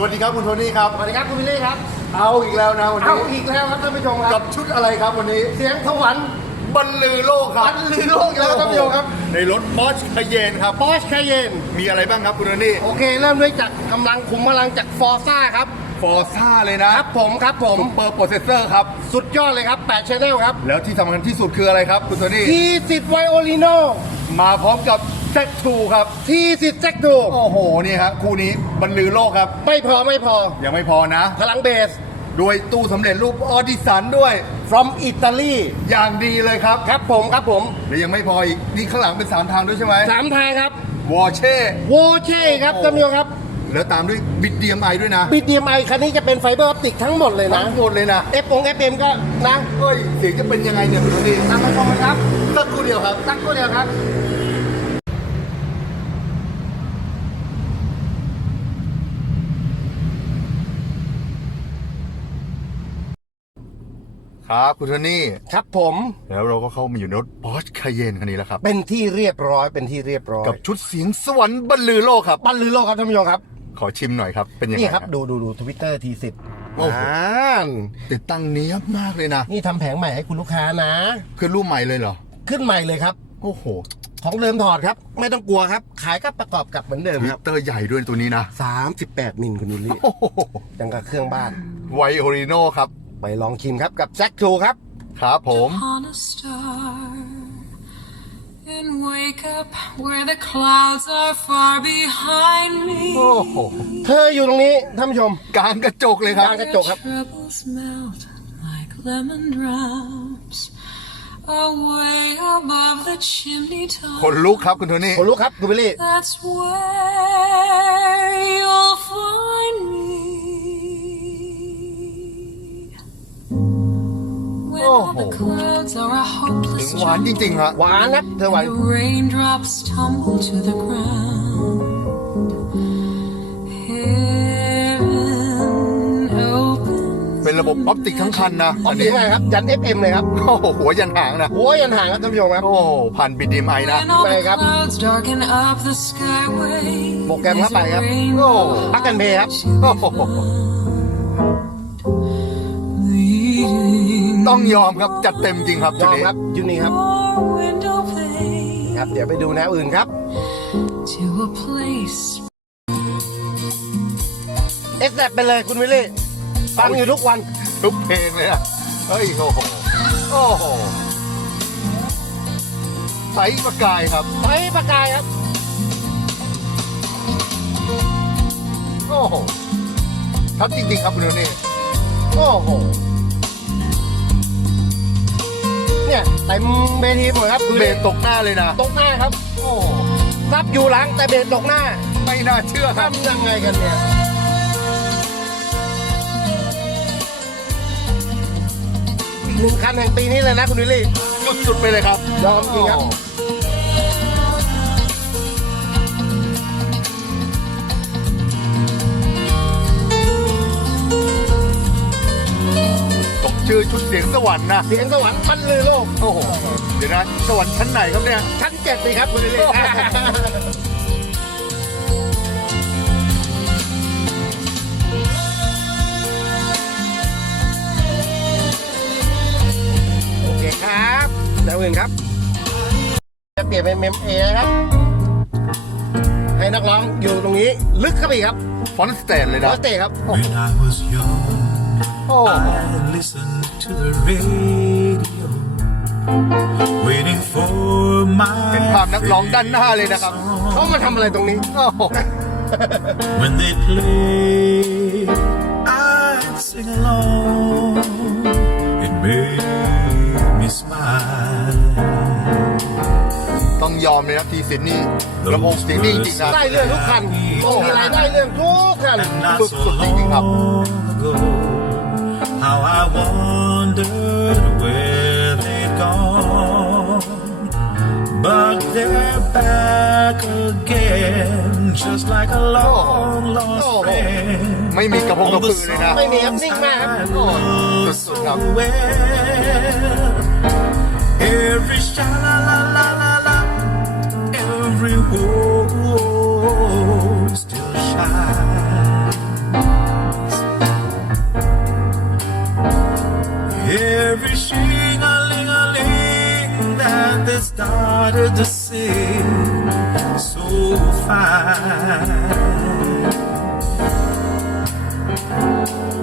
สวัสดีครับคุณโทนี่ครับ สวัสดีครับคุณวิลลี่ครับ เอาอีกแล้วนะวัน เอา นี้ อีกแล้วครับท่านผู้ชมค กั รั บบ ชุดอะไรครับวันนี้ เสียงสวรรค์ บรรลือโลกครับ บรรลือโลกอีกแล้วครับท่านผู้ชมครับ ในรถบอชคาเยนครับ ปอร์ชคาเยน มีอะไรบ้างครับคุณโทนี่ โอเคเริ่มด้วยจากกำลังขุมพลังจากฟอร์ซ่าครับ ฟอร์ซ่าเลยนะครับ ผมครับผม ซุปเปอร์โปรเซสเซอร์ครับ สุดยอดเลยครับ8 Channel ครับ แล้วที่สำคัญที่สุดคืออะไรครับคุณโทนี่ ทีสิทธิ์ไวโอลิโน มาพร้อมกับแซกทูครับ ทีสิทธิ์แจ็คดู โอ้โหนี่ครับคู่นี้บรรลือโลกครับ ไม่พอ ยังไม่พอนะ พลังเบส ด้วยตู้สำเร็จรูปออดิสันด้วย from อิตาลี อย่างดีเลยครับ ครับผม และยังไม่พออีกนี่ข้างหลังเป็น3 ทางด้วยใช่ไหม 3 ทางครับ วอเช่ โวเช่ครับท่านผู้ชมครับ แล้วตามด้วยบิดเดียมไอด้วยนะ BDMI คันนี้จะเป็นไฟเบอร์ออปติกทั้งหมดเลยนะ ทั้งหมดเลยนะ FM ก็นะ เฮ้ยเสียงจะเป็นยังไงเนี่ยคุณโทนี่ ตามมาชมกันครับ สักครู่เดียวครับ สักครู่เดียวครับ ครับคุณโทนี่ ครับผม แล้วเราก็เข้ามาอยู่ในรถบอชคาเยนคันนี้แล้วครับ เป็นที่เรียบร้อยกับชุดเสียงสวรรค์บรรลือโลกครับ บรรลือโลกครับท่านผู้ชมครับ ขอชิมหน่อยครับ เป็นยังไง นี่ครับดูทวิตเตอร์ทีสิทธิ์ โอ้โหติดตั้งเนี้ยบมากเลยนะ นี่ทำแผงใหม่ให้คุณลูกค้านะ คือรูปใหม่เลยเหรอ ขึ้นใหม่เลยครับ โอ้โห ของเดิมถอดครับ ไม่ต้องกลัวครับ ขายก็ประกอบกับเหมือนเดิม ทวิ ครั ตเตอร์ใหญ่ด้วยตัวนี้นะ บ38 มิลคุณวิลลี่ โอ้โห ยังกับเครื่องบ้าน ไวโอริโนครับ ไปลองชิมครับกับแจ็คโชครับ ครับผม On a star and wake up where the clouds are far behind me. โอ้โห เธออยู่ตรงนี้ท่านผู้ชม กลางกระจกเลยครับ กลางกระจกครับ Troubles melt like lemon drops away above the chimney คน top. ลุกครับคุณโทนี่ คนรู้ครับคุณวิลลี่ That's where you'll find me. When all the clouds are a ถึ hopeless งหวานจริงๆฮะ หวานครับเธอหวาน The raindrops tumble to the ground. Heaven opens. เป็นระบบออปติกทั้งคันนะ ออ อั ป น ติ นี้ กไงครับยัน FM เลยครับ โอ้โหหัวยันหางนะ หัวยันหางครับท่านผู้ชมครับ โอ้โหผ่านบิดดีไอนะ When all the Nàyครับ clouds darken up the skyway. โปรแกรมเข้าไปครับ โอ้ พักกันเพย์ครับ โอ้โห Leading ต้องยอมครับจัดเต็มจริงครับ ย ชุด อม นี้ ครับชุดนี้ครับ your window pane ครับ เดี๋ยวไปดูแนวอื่นครับ to a place. เอ็กซ์ไปเลยคุณวิลลี่ ฟังอยู่ทุกวัน ทุกเพลงเลยอะเฮ้ยโอ้โหโอ้โหใสประกายครับ ไฟประกายครับ โอ้โหทัดจริงๆครับคุณโทนี่ โอ้โห เนี่ยเต็มเวทีหมดครับคุณ เบ วิล ร ลี่ กตกหน้าเลยนะ ตกหน้าครับ โอ้โห ซับอยู่หลังแต่เบรกตกหน้า ไม่น่าเชื่อครับ ทำยังไงกันเนี่ย อีกหนึ่งคันแห่งปีนี้เลยนะคุณวิลลี่ สุดๆไปเลยครับ ยอมจริงครับ ตกชื่อชุดเสียงสวรรค์นะ เสียงสวรรค์บรรลือโลก โอ้โหเดี๋ยวนะสวรรค์ชั้นไหนครับเนี่ย ชั้น7สิครับคุณวิลลี่ โอเคครับแล้วอื่นครับ จะเปลี่ยนเป็น MMA นะครับ ให้นักร้องอยู่ตรงนี้ลึกเข้าไปอีกครับ ฟอนต์สแตนเลย แล้ นะ วเตะครับ When I was young, โอ้โห I listened to the radio, waiting for my เป็นภาพนักร้องด้านหน้าเลยนะครับ เขามาทำอะไรตรงนี้ โอ้โห When they played, I'd sing along. It made me smile. ต้องยอมเลยนะทีสิทธิ์นี่ลำโพงเสียงดีจริงๆนะ ได้เรื่องทุกคันโอ้มีรายได้เรื่องทุกคัน And not so Good thinking, huh? long ago, how I wondered where they'd gone. But they're back again, just like a long lost Oh. friend. ไม่มีกระพงกระพือเลยนะ ไม่มีครับนิ่งมากครับ I love Good, so huh? well. Every sha la la la la la, every woe still shine. started to sing so fine.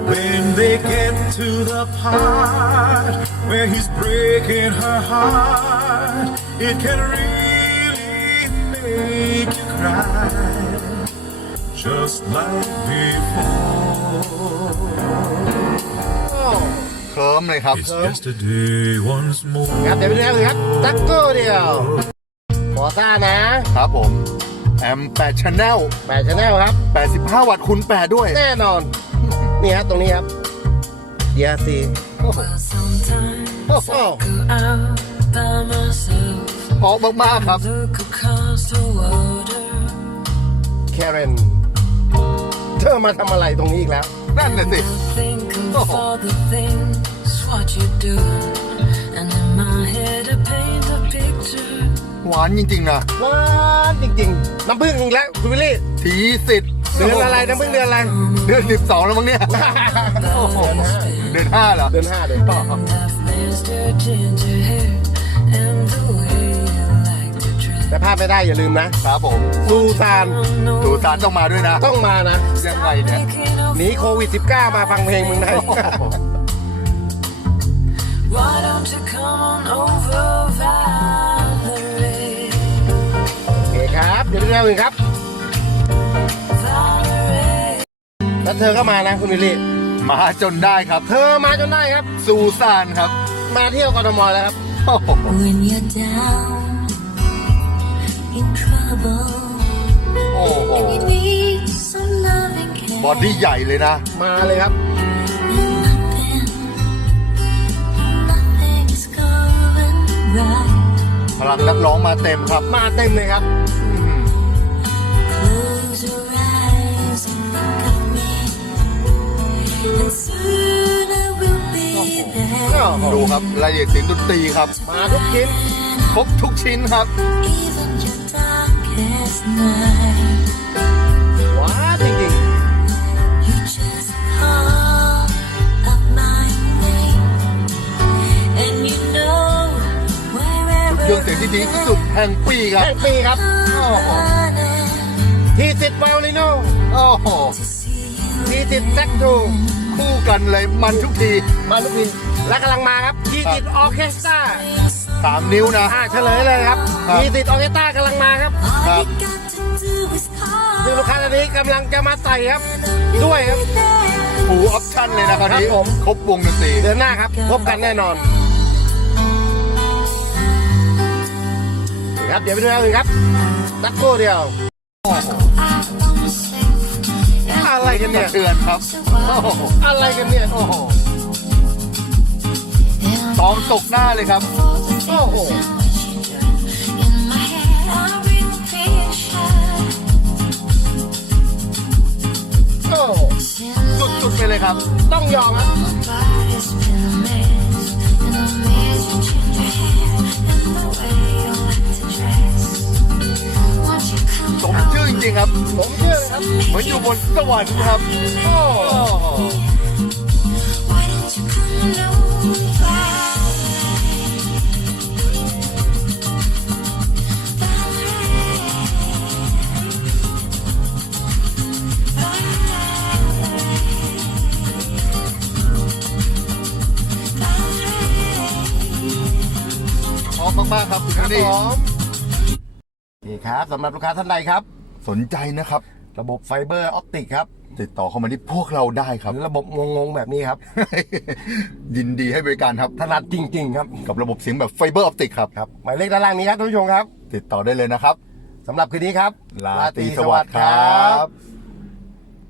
When they get to the part where he's breaking her heart, it can really make you cry, just like before. เคิร์มเลยครับ It's yesterday once more. ครับเดี๋ยวไปดูกันครับตักโก้เดียวขอซ่านะครับ ผมแอม8 Channel 8 Channel ครับ 85 วัตต์คูณ8ด้วย แน่นอน นี่ครับตรงนี้ครับ DRC Well, sometimes โอ้โห go out by myself. เพราะมากๆครับ Look across the water. Karen เธอมาทำอะไรตรงนี้อีกแล้ว นั่นน่ะสิ Think of all the things what you do, and in my head I paint a picture. หวานจริงๆนะ ว้านจริงๆ น้ำผึ้งอีกแล้วคุณวิลลี่ ทีสิทธิ์ เดือนอะไรน้ำผึ้งเดือนอะไร เดือน12 แล้วมั้งเนี่ย เดือน5เหรอ เดือน5เดือน I've missed your ginger hair and the way you like to dress. แต่พลาดไม่ได้อย่าลืมนะ ครับผม ซูซาน สุสานต้องมาด้วยนะ ต้องมานะ ยังไงเนี่ย Thinking of หนีโควิด -19 มาฟังเพลงมึงได้ why don't you come on over, Valerie? โอเคครับ เดี๋ยวดูแลอื่นครับ Valerie. แล้วเธอก็มานะคุณวิลลี่ มาจนได้ครับ เธอมาจนได้ครับ ซูซานครับ มาเที่ยวกทมแล้วครับ โอ้โห When you're down in trouble โอ้โห and you need some loving care, บอดี้ใหญ่เลยนะ มาเลยครับ nothing's going right. พลังนักร้องมาเต็มครับ มาเต็มเลยครับ Close your eyes and think of me, and soon I will be there. ดูครับรายละเอียดเสียงดนตรีครับ มาทุกชิ้น ครบทุกชิ้นครับ Even your darkest night, ว้าจริง you just call up my name, and you know เครื่อง wherever เสียงที่ดีที่สุดแห่งปีค ๆ รับ แห่งปีครับ โอ้โห ทีสิทธิ์ไวโอลิโน โอ้โห ทีสิทธิ์แซกโท คู่กันเลยมันทุกที มาทุกทีและกำลังมาครับทีสิทธิ์ออร์เคสตรา 3 นิ้วนะ เฉลยเลยครับ ครับ ทีสิทธิ์ออร์เคสตรากำลังมาครับ ครับ ซึ่งลูกค้าท่านนี้กำลังจะมาใส่ครับ ด้วยครับ ฟูลออปชั่นเลยนะครับ ครับ นี้ ผม ครบวงดนตรี เดือนหน้าครับ พบกันแน่นอนครับ เดี๋ยวไปดูกันครับตักโก้เดียว อะไรกันเนี่ย เตือนครับ โอ้โห อะไรกันเนี่ย โอ้โหตองตกหน้าเลยครับ โอ้โห โอ้โห สุดๆไปเลยครับ ต้องยอมครับ สมชื่อจริงๆครับ ผมเชื่อเลยครับ เหมือนอยู่บนสวรรค์ครับ โอ้ โอ้โห ชอบมากๆครับคุณ ครับ นี่ ผมนี่ครับสำหรับลูกค้าท่านใดครับ สนใจนะครับ ระบบไฟเบอร์ออปติกครับ ติดต่อเข้ามาที่พวกเราได้ครับ หรือระบบงงๆแบบนี้ครับ ยินดีให้บริการครับ ถนัดจริงๆครับ กับระบบเสียงแบบไฟเบอร์ออปติกครับ ครับหมายเลขด้านล่างนี้ครับท่านผู้ชมครับ ติดต่อได้เลยนะครับ สำหรับคืนนี้ครับ ลาตรีสวัสดิ์ครับ